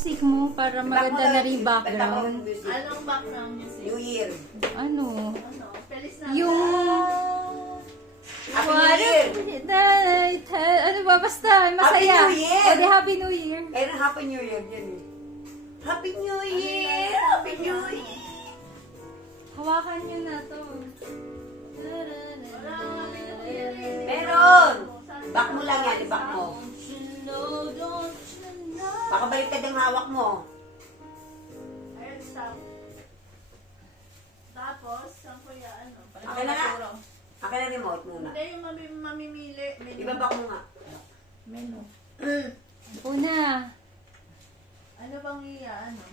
lipstick mo para maganda na rin background. Anong background music? New Year. Ano? Ano? Feliz na. Yung... Happy New Year. Ano ba? Basta, masaya. Happy New Year. O, di Happy New Year. Kaya Happy New Year yan eh. Happy New Year! Happy New Year! Hawakan nyo na to. Meron! Back mo lang yan, i-back mo. Baka baliktad ang hawak mo. Ayun, stop. Tapos, saan ko ya, ano? Akin na nga. Akin na remote muna. Hindi yung mamimili. Menu. Iba-back mo nga. Menu. Una. Ano bang iya, ano?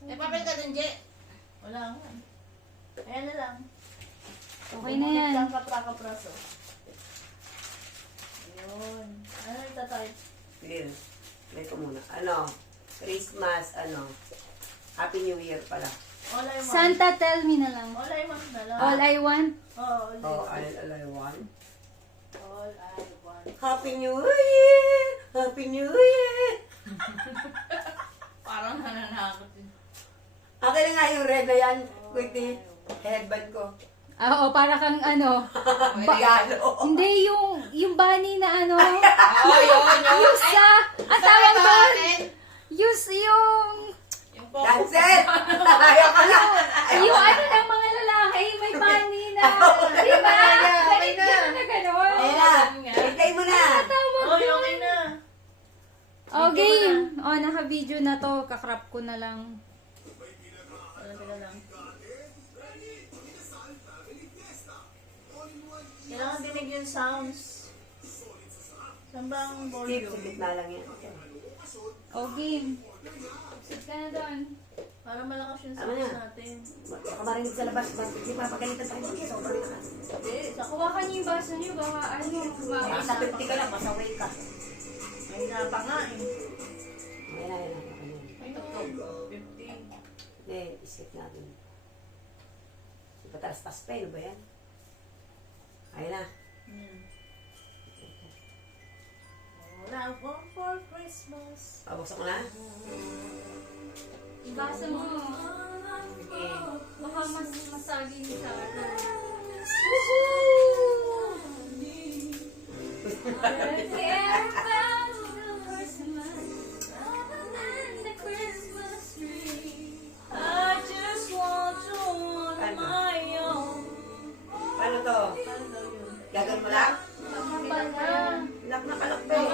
Eh, papel ka dun, Je. Wala nga. Ayan na lang. Okay na yan. Bumalik lang kapra-kapraso. Ayun. Ano itatype? Sige, play ko muna. Ano? Christmas, ano? Happy New Year pala. All I want. Santa, tell me na lang. All I want na lang. All I want. Oh, Oh, I want. All I want. Happy New Year! Happy New Year! Parang nananakot din. Akin na nga yung red na yan. Kuti, headband ko. Oo, para kang ano. Regalo. Hindi, yung bunny na ano. Oo, yun. Yung sa, ang tawag doon. Yung Yung popo. Cancel! Ayaw ka na! yung ano ng mga lalaki, may bunny na. Di ba? Okay na. Na gano'n. Ayun na! Hintay mo na! Tawag Oh, doon. okay na. Oh, game. Oh, naka-video na to. Kakrap ko na lang. Wala lang. Kailangan dinig yung sounds. Saan ba ang Skip, volume? sa gitna lang yan. Oh, game. Sit ka na doon. Para malakas yung Tama sounds na. natin. Baka marinig sa labas. Hindi mapagalitan sa kanya. Sobrang lakas. Hindi. Hawakan niyo yung baso niyo. Baka ano, Nasa 50 ka lang, masaway ka. May pa nga eh. Ayan, ayan, ayan. May tatlo. 50. Hindi, skip natin. Ipataras-tas pa yun ba yan? Ayun na. All I want for Christmas. Pabuksan ko na. Ibasa mo. Baka mas masagi niyo sa akin. Care about the Christmas and the Christmas tree. I just want to on my own. Paano to? Paano daw yun? Gagawin mo lang? Pala. Lock na kalak pa eh.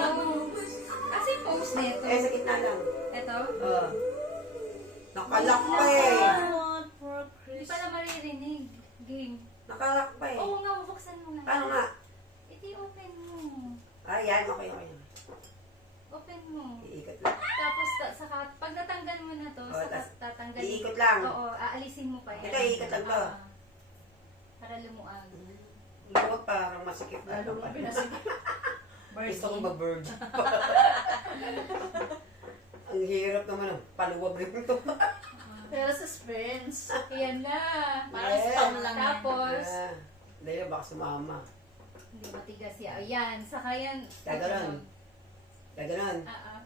Kasi post na ito. Eh, sa gitna lang. Ito? Oo. Nakalak pa eh. I want for Hindi Christmas. pala maririnig. Game. Nakalak pa eh. Oo nga, bubuksan mo nga. Paano nga? Ito open mo. Ayan, okay, okay. Open mo. Iikot lang. Tapos, saka, pag natanggal mo na to, Oo, saka tas tatanggalin. iikot lang. Oo, aalisin mo pa yan. Ito, iikot lang to. Para lumuag. Luwag parang masikip na. Lalo mo pinasigit. Gusto ko ba-bird? Ang hirap naman ang paluwag rin ito. Pero suspense. Ayan na. Parang spam lang yan. Tapos, Dahil baka sumama. hindi matigas yan. Ayan, saka yan. Gaganon. Gaganon. Ah, ah.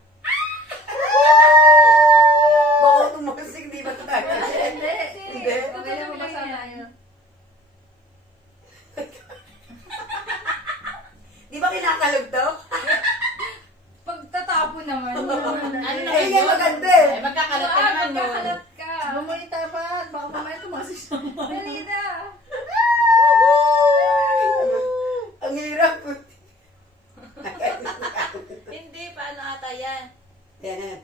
Baka tumasig, di ba tayo? Hindi. Hindi. Okay na mabasa tayo. Di ba kinakalog to? Pagtatapo naman. Ano naman Ayun yung yun? maganda eh. Ay, magkakalat ka naman nun. Magkakalat ka. Bumuli tapat. Baka mamaya tumasis naman. Dali na. Ang hirap. Hindi, paano ata yan? Yan yan.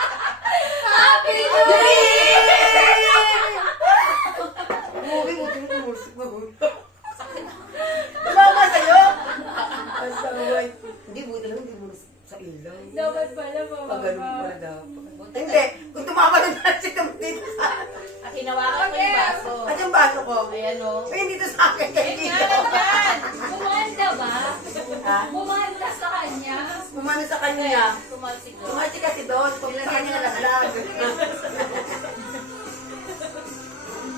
Happy New Year! Umuwi mo, tumumusik mo. Tumama sa'yo? Ang saway. Hindi, buti lang, hindi mo sa ilaw. Dapat pala Pag ganun mababa. pala dapat. Hindi, kung tumama na tayo dito sa... At hinawakan ko yung baso. At yung baso ko? Ayan o. Ay, dito sa akin, kaya Ayun dito. nga, nandyan. Bumanda ba? Ha? Bumanda sa kanya? Kumano sa kanya. Tumalsik doon. Tumalsi kasi doon, kung sa kanya nalaglag.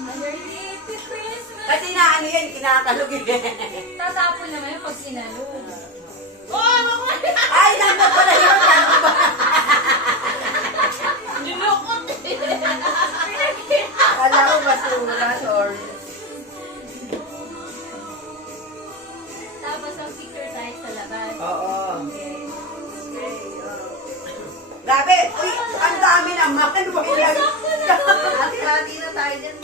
Underneath the Christmas Kasi na ano yan, kinakalog eh. Tatapon naman yung pag sinalo. Ay, nandun pala yun. Nandun pala. Nilukot eh. Kala ko basura, sorry. Tapos ang picture tayo sa labas. Oo. Grabe, uy, ang dami naman. Hati-hati na tayo dyan.